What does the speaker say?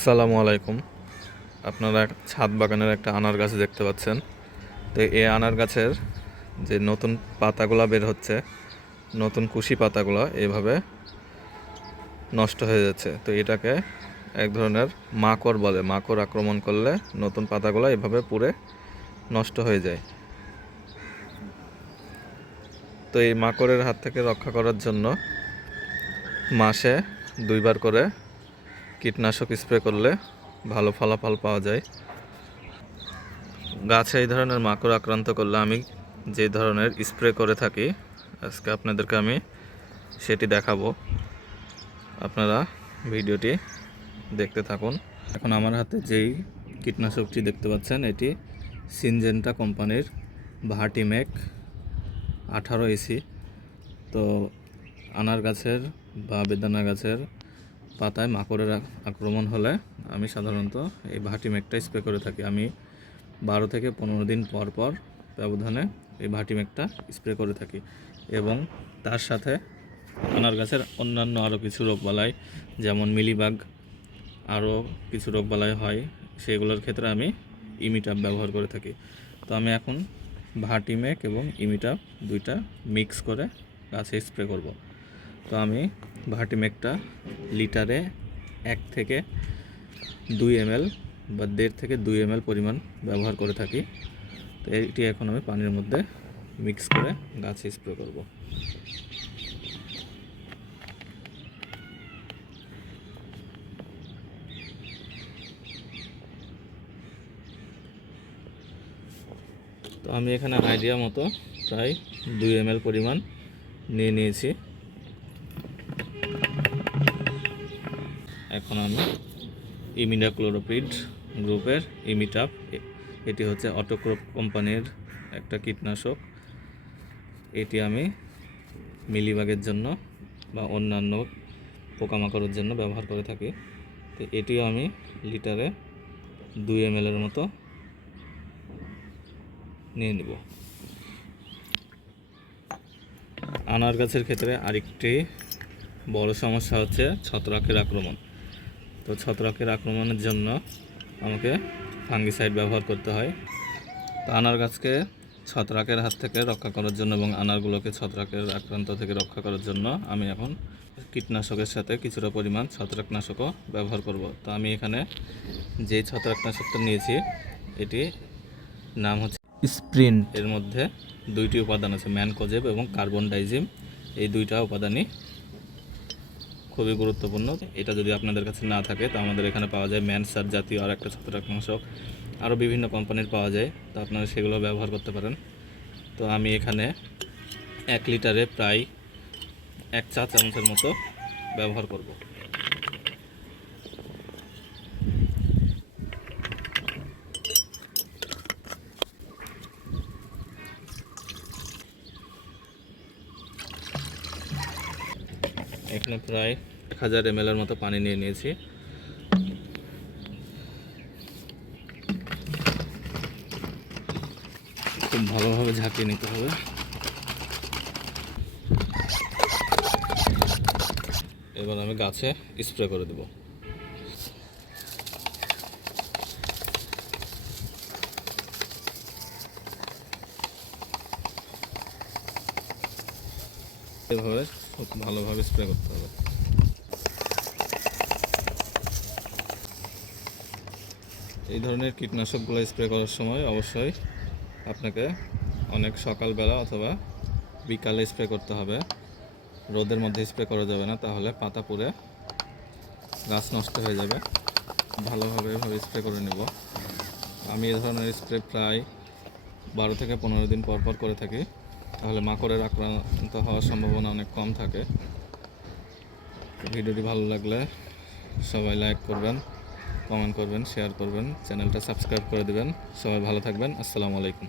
আসসালামু আলাইকুম। আপনারা ছাদ বাগানের একটা আনার গাছ দেখতে পাচ্ছেন। তো এই আনার গাছের যে নতুন পাতাগুলো বের হচ্ছে, নতুন কুশি পাতাগুলো এইভাবে নষ্ট হয়ে যাচ্ছে। তো এটাকে এক ধরনের মাকড় বলে, মাকড় আক্রমণ করলে নতুন পাতাগুলো এভাবে পুড়ে নষ্ট হয়ে যায়। তো এই মাকড়ের হাত থেকে রক্ষা করার জন্য মাসে দুইবার করে কীটনাশক স্প্রে করলে ভালো ফলাফল পাওয়া যায়। গাছে এই ধরনের মাকড় আক্রান্ত করলে আমি যে ধরনের স্প্রে করে থাকি, আজকে আপনাদেরকে আমি সেটি দেখাবো। আপনারা ভিডিওটি দেখতে থাকুন। এখন আমার হাতে যেই কীটনাশকটি দেখতে পাচ্ছেন, এটি সিনজেন্টা কোম্পানির ভাটিমেক আঠারো এসি। তো আনার গাছের বা বেদানা গাছের পাতায় মাকড়ের আক্রমণ হলে আমি সাধারণত এই ভাটিমেকটা স্প্রে করে থাকি। আমি বারো থেকে পনেরো দিন পর পর ব্যবধানে এই ভাটিমেকটা স্প্রে করে থাকি এবং তার সাথে আনার গাছের অন্যান্য আরও কিছু রোগবালাই, যেমন মিলিবাগ আরও কিছু রোগবালাই হয়, সেগুলোর ক্ষেত্রে আমি ইমিটাপ ব্যবহার করে থাকি। তো আমি এখন ভাটিমেক এবং ইমিটাপ দুইটা মিক্স করে গাছে স্প্রে করব। তো আমি ভাটিমেকটা লিটারে এক থেকে দুই এম বা দেড় থেকে দুই এম পরিমাণ ব্যবহার করে থাকি। তো এটি এখন আমি পানির মধ্যে মিক্স করে গাছে স্প্রে করব। তো আমি এখানে আইডিয়া মতো প্রায় দুই এম পরিমাণ নিয়ে নিয়েছি। এখন আমি ইমিডা ক্লোরোপিড গ্রুপের ইমিটাপ এটি হচ্ছে অটোক্রপ কোম্পানির একটা কীটনাশক। এটি আমি মিলিবাগের জন্য বা অন্যান্য পোকামাকড়ের জন্য ব্যবহার করে থাকি। তো এটিও আমি লিটারে দুই এম এর মতো নিয়ে নেব। আনার গাছের ক্ষেত্রে আরেকটি বড় সমস্যা হচ্ছে ছত্রাকের আক্রমণ। তো ছত্রাকের আক্রমণের জন্য আমাকে ফাঙ্গিসাইড ব্যবহার করতে হয়। তো আনার গাছকে ছত্রাকের হাত থেকে রক্ষা করার জন্য এবং আনারগুলোকে ছত্রাকের আক্রান্ত থেকে রক্ষা করার জন্য আমি এখন কীটনাশকের সাথে কিছুটা পরিমাণ ছত্রাকনাশকও ব্যবহার করব। তো আমি এখানে যে ছত্রাকনাশকটা নিয়েছি, এটি নাম হচ্ছে স্প্রিন। এর মধ্যে দুইটি উপাদান আছে, ম্যানকোজেব এবং কার্বন ডাইজিম এই দুইটা উপাদানই খুবই গুরুত্বপূর্ণ। এটা যদি আপনাদের কাছে না থাকে, তো আমাদের এখানে পাওয়া যায় ম্যানসার জাতীয় আর একটা ছত্রাকনাশক আরও বিভিন্ন কোম্পানির পাওয়া যায়, তো আপনারা সেগুলো ব্যবহার করতে পারেন। তো আমি এখানে এক লিটারে প্রায় এক চা চামচের মতো ব্যবহার করব। এখানে প্রায় এক হাজার এম এর মতো পানি নিয়ে নিয়েছি। খুব ভালোভাবে ঝাঁকিয়ে নিতে হবে। এবার আমি গাছে স্প্রে করে দেব। এভাবে খুব ভালোভাবে স্প্রে করতে হবে। এই ধরনের কীটনাশকগুলো স্প্রে করার সময় অবশ্যই আপনাকে অনেক সকালবেলা অথবা বিকালে স্প্রে করতে হবে। রোদের মধ্যে স্প্রে করা যাবে না, তাহলে পাতা পুড়ে গাছ নষ্ট হয়ে যাবে। ভালোভাবে এভাবে স্প্রে করে নেব। আমি এ ধরনের স্প্রে প্রায় বারো থেকে পনেরো দিন পর পর করে থাকি। তাহলে মাকড়ের আক্রান্ত হওয়ার সম্ভাবনা অনেক কম থাকে। ভিডিওটি ভালো লাগলে সবাই লাইক করবেন কমেন্ট করবেন শেয়ার করবেন, চ্যানেলটা সাবস্ক্রাইব করে দেবেন। সবাই ভালো থাকবেন, আসসালামু আলাইকুম।